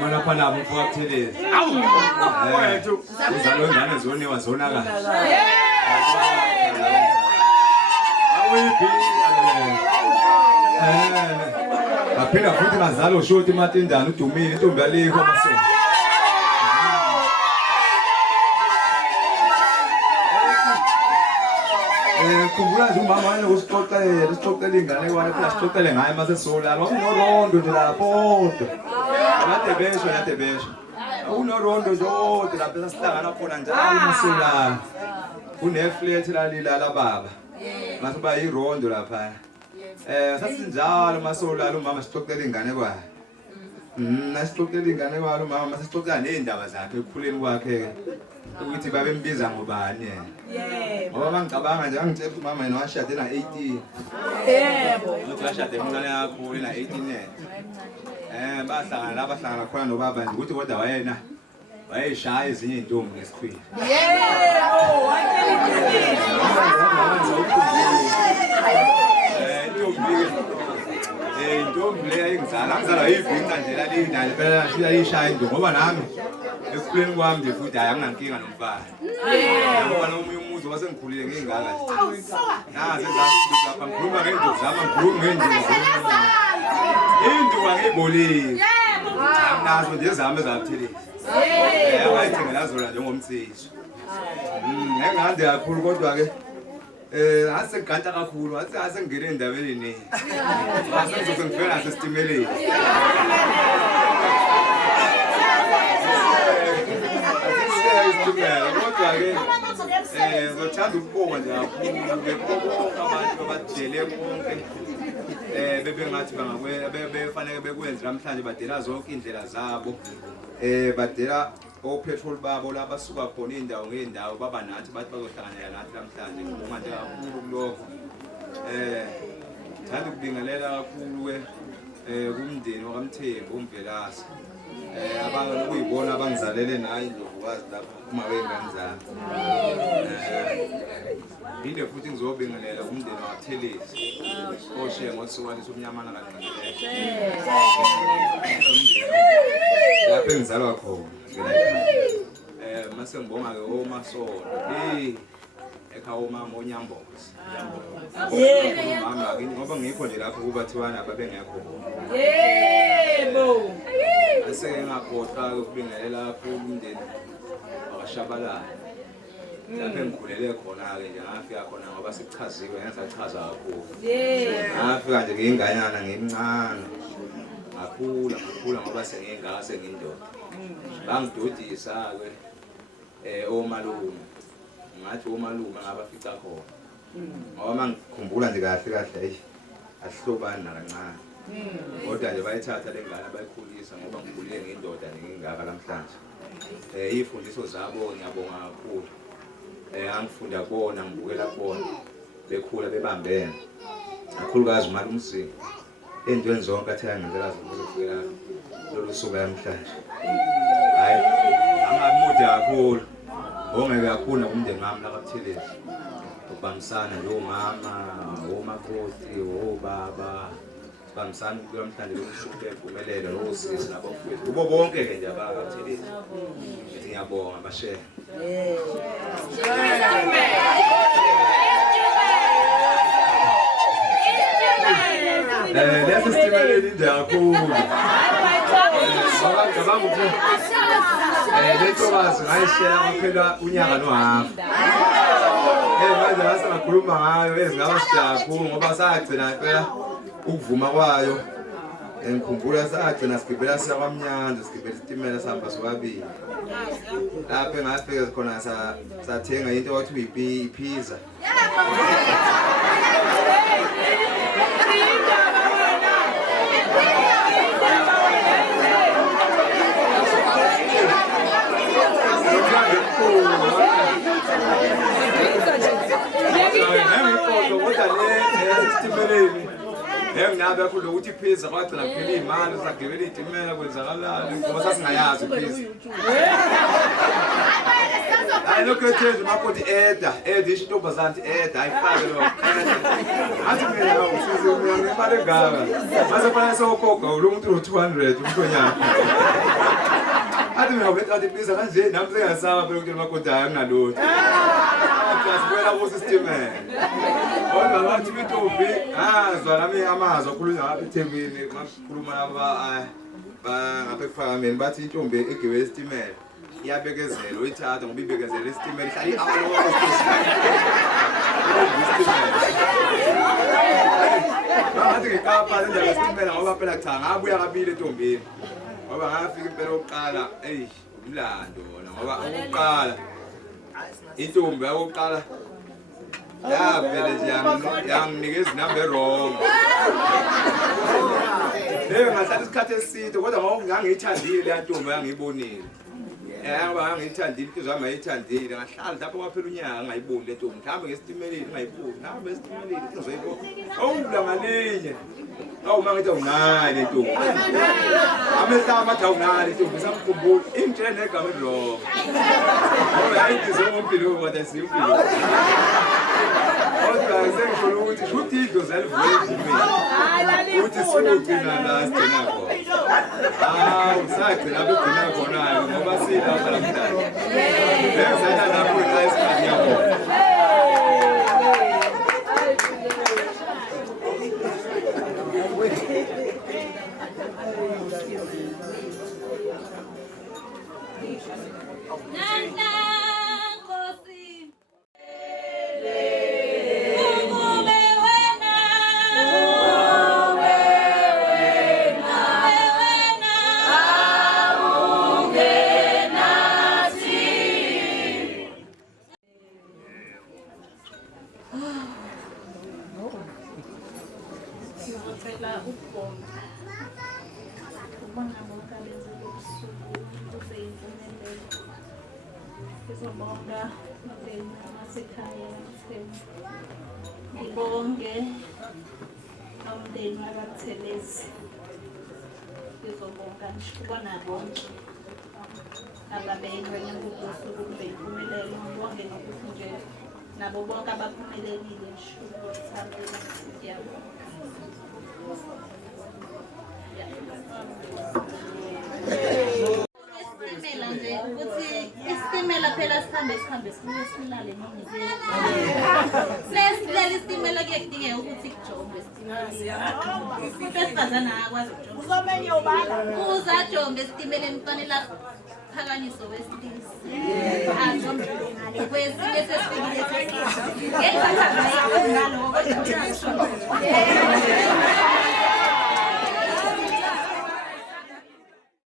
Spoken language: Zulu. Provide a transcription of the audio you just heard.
Mana pana mfuatili. Zalo ngane zone wazonaka. Aphela futhi ngazalo shoti matindana udumile intombi yalikho amasonto. Khumbula nje umama wena usixoxele ingane yakhe asixoxele ngaye mase solala unorondo nje lapho kade besho unorondo nje lapho sasihlangana khona njalo masolala kuneflat lalilala baba ngathi ba irondo lapha sasinjalo masolala umama sixoxele ingane kwakhe nasixoxele ingane kwalo umama masixoxela nezindaba zakhe ekukhuleni kwakhe ukuthi babembiza ngobani yena. Ngoba bangicabanga nje angitshela umama yena washade na 18. Yebo. Uthi washade umncane yakho ena 18 yena. Bahlangana khona nobaba nje ukuthi kodwa wayena wayeshaya ezinye intombi ngesikhwili. Yebo, intombi le ayingizala yivika nje lalindala phela siyayishaya intombi ngoba nami esikhuleni kwami nje futhi ayanginankinga nomfana. Ngoba nomunye umuzi wasengikhulile ngingaka nje. Sezapha ngikhuluma ngendlovu zami ngikhuluma ngendlovu. Induka ngibolile. Yebo. Nazo nje zami ezaphelile. Ayithengela zona njengomthiso. Ngengande kakhulu kodwa ke asengiganta kakhulu asengene endabeni ne. Asengizoze ngifike nasestimeleni. Kodwa ke ngothanda ukubonga nje kakhulu bonke abantu abajele konke bebengathi befanele bekwenze namhlanje badela zonke indlela zabo badela opetrol babo la basuka khona indawo ngeendawo baba nathi bathi bazohlanganela nathi namhlanje ngibonga nje kakhulu kulokho thanda ukubingelela kakhulu ke kumndeni wakamthembu umvelasi abangakuyibona abangizalele nayo indlovukazi lapha uma wengane zami phinde futhi ngizobingelela umndeni waThelezi oshiye ngosuku somnyamana kancane lapha engizalwa khona mase ngibonga ke oMasondo ekhaya umama oNyambozi mama ngoba ngikho nje lapho kuba thiwana babengekho yebo aseke ngakhohlwa ukubingelela kakhulu umndeni wakashabalala lapho engikhulele khona ke nje ngafika khona ngoba sikuchaziwe ngizachaza kakhulu ngafika nje nginganyana ngimncane ngakhula ngoba sengingaka sengindoda bangidodisa ke omalume ngathi omalume ngabafica khona ngoba mangikhumbula nje kahle asihlobani nakancane kodwa nje bayithatha lengane bayikhulisa ngoba ngikhulile ngindoda ngingaka namhlanje izifundiso zabo ngiyabonga kakhulu angifunda kubona ngibukela kubona bekhula bebambene kakhulukazi mali umsini endweni zonke athi angenzela zokufikela lolu suku namhlanje hayi angamude kakhulu ongeke kakhulu umndeni wami la kaThelezi ubambisana njengomama omakoti obaba sibambisana kulo namhlanje lokusuku lempumelelo losisi nabafowethu kubo bonke ke nje abakaThelezi ngithi ngiyabonga basheya lesi simeleli nje kakhulu ngicabanga ukuthi lentokazi ngayishela kuphela unyaka nohafu manje ngasengakhuluma ngayo ezingaba sija kakhulu ngoba sagcina phela ukuvuma kwayo Ngikhumbula sagcina sigibela siya kwaMnyanza, sigibela isitimela sihamba sobabili. Lapho engafika khona sathenga into okuthiwa ipizza. Nginabe kakhulu ukuthi ipizza kwagcina kuphela imali sagibela itimela kwenzakalani ngoba sasingayazi ipizza. Hayi lokho makoti eda isho intombazane eda ayifake lo. Athi mina usize mina imali engaka. Mase fanele sokhokha lo muntu no200 umthonyana. Athi mina uletha ipizza kanje nami sengasaba phela ukuthi makoti ayanginalutho. Sibuyela ku-system. Kodwa bathi intombi azwa nami amazwi akhulunywa ngapha eThekwini makhuluma ngapha ePhakameni bathi intombi egibela isitimela iyabekezela uyithatha ngoba ibekezela isitimela ihlala i-hour ngathi ngikapha le ndaba yesitimela ngoba phela cha ngabuya kabili entombini ngoba ngafika impela oqala umlando wona ngoba oqala intombi yakuqala vele nje yanginikeza inamba wrong. Ngahlala isikhathi eside kodwa ngoba ngangiyithandile le ntombi yangiyibonile. Ngoba ngangiyithandile inhliziyo yami ayithandile ngahlala lapho kwaphela unyaka ngayiboni le ntombi. Mhlawumbe ngesitimeleni ngayiboni. Ngihambe esitimeleni ngizoyibona. Awulanga linye. Uma ngithi awunayo le ntombi. Amehla amathi awunayo le ntombi samkhumbula ingitshela negama elilonke. Ngoba ayingize ngompilo kodwa simpilo. Kodwa sengisho ukuthi shuthi idlo zalivulela kimi. Uthi sugcina la sigcina khona. Usagcina begcina khona ngoba silapha namhlanje. Bengizana lapho isikhathi yakho. Ngibonga nasekhaya ngibonge umndeni wakaButhelezi ngizobonga ngishukubona bonke ababeyingxenye ngokusuku kube impumelelo ngibonge nokuthi nje nabo bonke abaphumelelile ngishukubona ukuthi isitimela phela sihambe sibuye silale nini sesilele isitimela kuye kudingeka ukuthi kujongwe isitimela besifazana akwazi ukujonga uzajonge esitimeleni kufanele phakanyiswe wesitisi kwesinye sesifikile ngenxa